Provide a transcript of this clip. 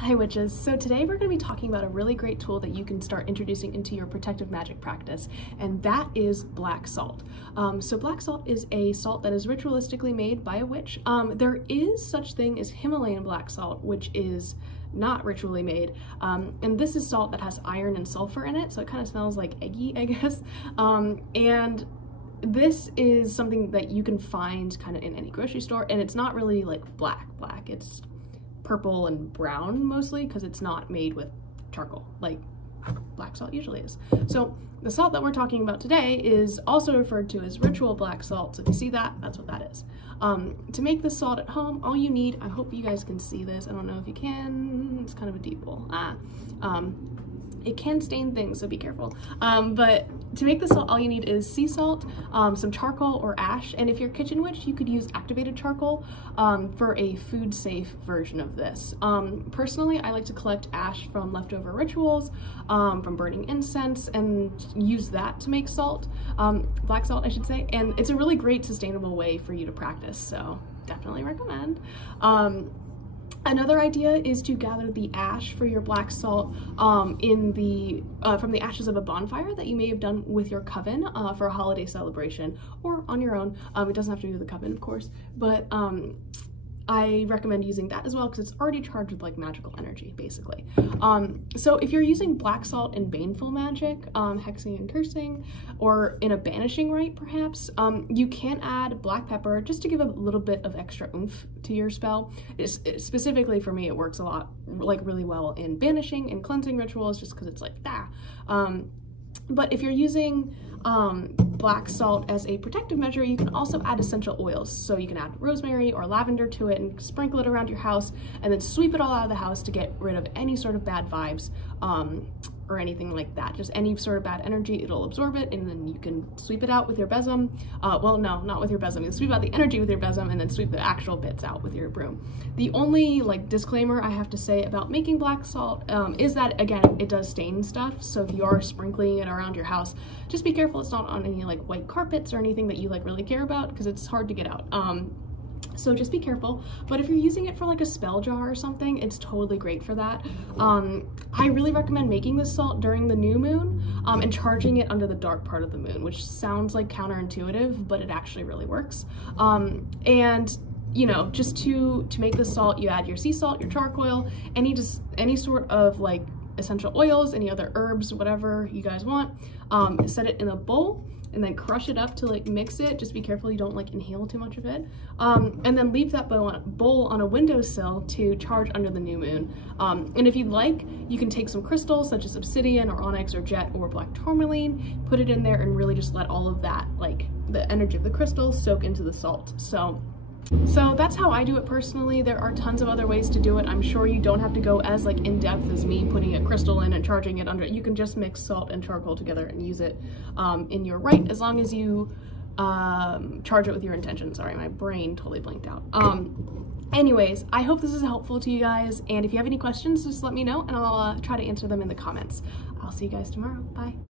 Hi witches! So today we're going to be talking about a really great tool that you can start introducing into your protective magic practice, and that is black salt. So black salt is a salt that is ritualistically made by a witch. There is such thing as Himalayan black salt, which is not ritually made, and this is salt that has iron and sulfur in it, so it kind of smells like eggy, I guess. And this is something that you can find kind of in any grocery store, and it's not really like black, it's purple and brown mostly because it's not made with charcoal like black salt usually is. So the salt that we're talking about today is also referred to as ritual black salt. So if you see that, that's what that is. To make this salt at home, all you need, I hope you guys can see this, I don't know if you can, it's kind of a deep bowl. It can stain things, so be careful. But to make the salt, all you need is sea salt, some charcoal or ash, and if you're a kitchen witch, you could use activated charcoal for a food-safe version of this. Personally, I like to collect ash from leftover rituals, from burning incense, and use that to make salt, black salt, I should say, and it's a really great sustainable way for you to practice, so definitely recommend. Another idea is to gather the ash for your black salt from the ashes of a bonfire that you may have done with your coven for a holiday celebration or on your own. It doesn't have to be with the coven, of course, but I recommend using that as well because it's already charged with like magical energy, basically. So if you're using black salt in baneful magic, hexing and cursing, or in a banishing rite perhaps, you can add black pepper just to give a little bit of extra oomph to your spell. Specifically for me, it works a lot, like really well in banishing and cleansing rituals just because it's like, but if you're using black salt as a protective measure, you can also add essential oils. So you can add rosemary or lavender to it and sprinkle it around your house and then sweep it all out of the house to get rid of any sort of bad vibes or anything like that. Just any sort of bad energy, it'll absorb it, and then you can sweep it out with your besom. Well, no, not with your besom. You sweep out the energy with your besom and then sweep the actual bits out with your broom. The only like disclaimer I have to say about making black salt is that, again, it does stain stuff. So if you are sprinkling it around your house, just be careful it's not on any like white carpets or anything that you like really care about because it's hard to get out. So just be careful, but if you're using it for like a spell jar or something, it's totally great for that. I really recommend making this salt during the new moon and charging it under the dark part of the moon, which sounds like counterintuitive, but it actually really works. And you know, just to make the salt, you add your sea salt, your charcoal, any sort of like essential oils, any other herbs, whatever you guys want. Set it in a bowl and then crush it up to like mix it. Just be careful you don't like inhale too much of it. And then leave that bowl on a windowsill to charge under the new moon. And if you'd like, you can take some crystals such as obsidian or onyx or jet or black tourmaline, put it in there and really just let all of that, like the energy of the crystal, soak into the salt. So that's how I do it personally. There are tons of other ways to do it. I'm sure you don't have to go as like in depth as me putting a crystal in and charging it under. You can just mix salt and charcoal together and use it in your rite, as long as you charge it with your intention. Sorry, my brain totally blanked out. Anyways, I hope this is helpful to you guys, and if you have any questions, just let me know and I'll try to answer them in the comments. I'll see you guys tomorrow. Bye.